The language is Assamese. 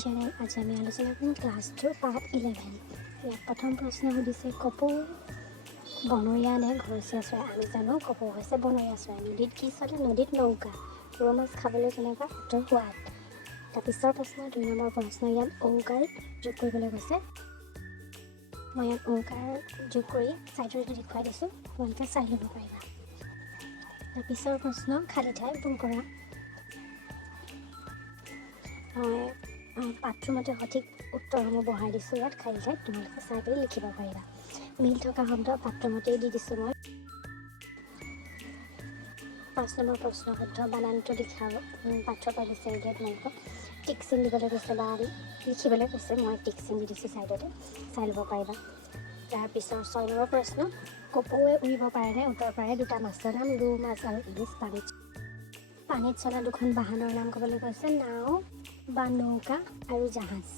চেনেল। আজি আমি আলোচনা কৰিম ক্লাছ 2 পাৰ্ট 11। ইয়াত প্ৰথম প্ৰশ্ন সুধিছে, কপৌ বনৰীয়া নে ঘৰচীয়া চৰাই? আমি জানো কপৌ হৈছে বনৰীয়া চৰাই। নদীত কি চলে? নদীত নৌকা। ৰৌ মাছ খাবলৈ কেনেকুৱা? উত্তৰ সোৱাদ। তাৰপিছৰ প্ৰশ্ন 2 নম্বৰ প্ৰশ্ন, ইয়াত ঔকাৰ যোগ কৰিবলৈ কৈছে। মই ইয়াত ঔকাৰ যোগ কৰি চাইডতে দেখুৱাই দিছোঁ, তোমালোকে চাই ল'ব পাৰিবা। তাৰপিছৰ প্ৰশ্ন, খালী ঠাই পূৰণ কৰা। মই পাঠটোৰ মতে সঠিক উত্তৰসমূহ বহাই দিছোঁ ইয়াত খালী ঠাইত, তোমালোকে চাই কৰি লিখিব পাৰিবা। মিল থকা শব্দ পাঠটোৰ মতেই দি দিছোঁ মই। 5 নম্বৰ প্ৰশ্ন, শুদ্ধ বানানটো লিখা পাঠৰ পৰা বিচাৰি দিয়া তোমালোকক। টিক চিন দিবলৈ কৈছে বা লিখিবলৈ কৈছে, মই টিক চিন দি দিছোঁ চাইডতে, চাই ল'ব পাৰিবা। তাৰপিছৰ 6 নম্বৰ প্ৰশ্ন, কপৌৱে উৰিব পাৰেনে? উত্তৰ পাৰে। দুটা মাছৰ নাম, ৰৌ মাছ আৰু ইলিচ। পানীত চলা দুখন বাহনৰ নাম ক'বলৈ কৈছে, নাও বা নৌকা আৰু জাহাজ।